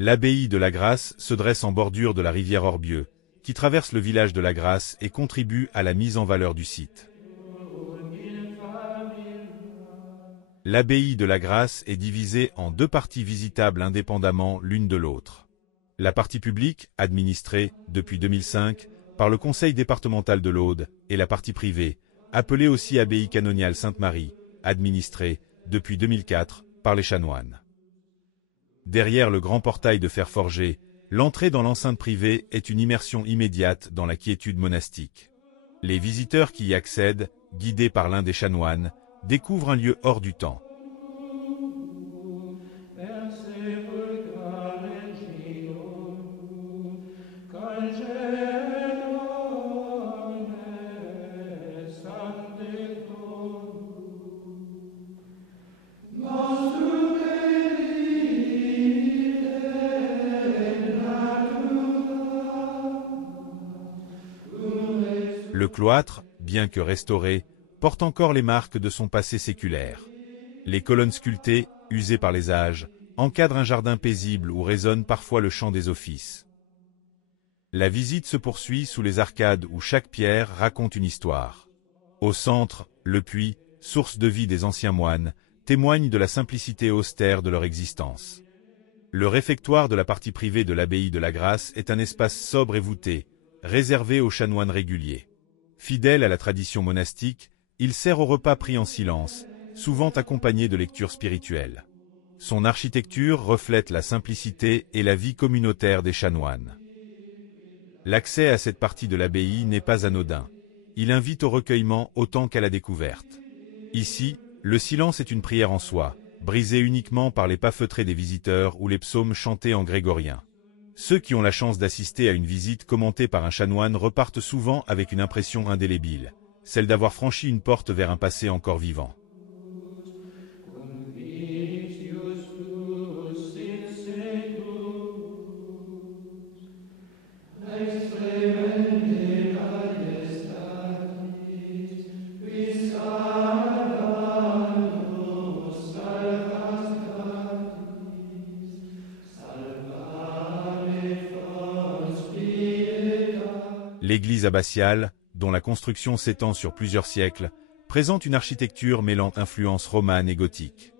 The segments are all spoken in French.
L'abbaye de la Grâce se dresse en bordure de la rivière Orbieu, qui traverse le village de la Grâce et contribue à la mise en valeur du site. L'abbaye de la Grâce est divisée en deux parties visitables indépendamment l'une de l'autre. La partie publique, administrée, depuis 2005, par le Conseil départemental de l'Aude, et la partie privée, appelée aussi Abbaye canoniale Sainte-Marie, administrée, depuis 2004, par les chanoines. Derrière le grand portail de fer forgé, l'entrée dans l'enceinte privée est une immersion immédiate dans la quiétude monastique. Les visiteurs qui y accèdent, guidés par l'un des chanoines, découvrent un lieu hors du temps. Le cloître, bien que restauré, porte encore les marques de son passé séculaire. Les colonnes sculptées, usées par les âges, encadrent un jardin paisible où résonne parfois le chant des offices. La visite se poursuit sous les arcades où chaque pierre raconte une histoire. Au centre, le puits, source de vie des anciens moines, témoigne de la simplicité austère de leur existence. Le réfectoire de la partie privée de l'abbaye de la Grâce est un espace sobre et voûté, réservé aux chanoines réguliers. Fidèle à la tradition monastique, il sert au repas pris en silence, souvent accompagné de lectures spirituelles. Son architecture reflète la simplicité et la vie communautaire des chanoines. L'accès à cette partie de l'abbaye n'est pas anodin. Il invite au recueillement autant qu'à la découverte. Ici, le silence est une prière en soi, brisée uniquement par les pas feutrés des visiteurs ou les psaumes chantés en grégorien. Ceux qui ont la chance d'assister à une visite commentée par un chanoine repartent souvent avec une impression indélébile, celle d'avoir franchi une porte vers un passé encore vivant. L'église abbatiale, dont la construction s'étend sur plusieurs siècles, présente une architecture mêlant influences romanes et gothiques.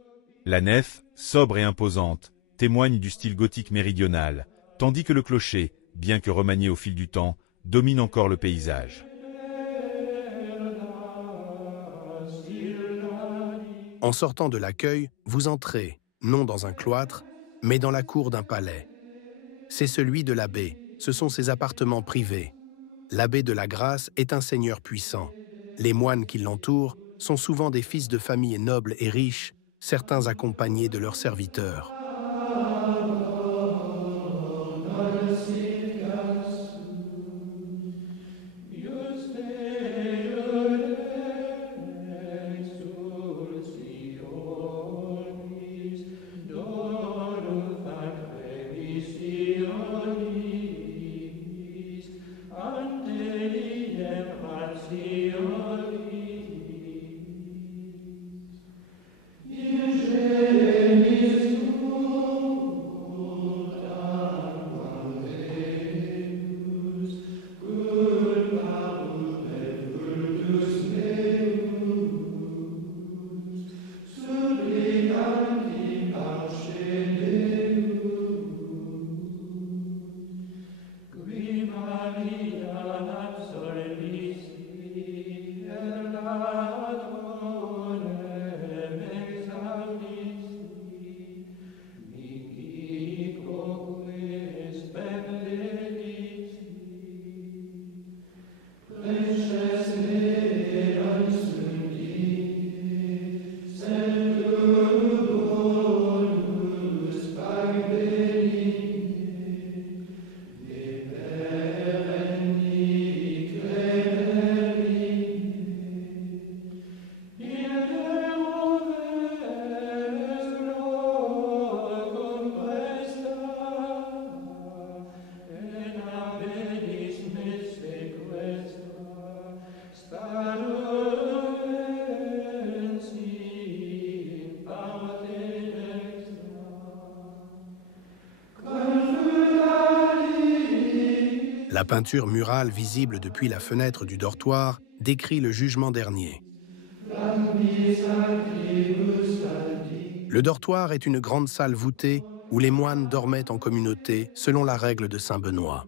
La nef, sobre et imposante, témoigne du style gothique méridional, tandis que le clocher, bien que remanié au fil du temps, domine encore le paysage. En sortant de l'accueil, vous entrez, non dans un cloître, mais dans la cour d'un palais. C'est celui de l'abbé, ce sont ses appartements privés. L'abbé de la Grâce est un seigneur puissant. Les moines qui l'entourent sont souvent des fils de familles nobles et riches, certains accompagnés de leurs serviteurs. La peinture murale visible depuis la fenêtre du dortoir décrit le jugement dernier. Le dortoir est une grande salle voûtée où les moines dormaient en communauté selon la règle de Saint Benoît.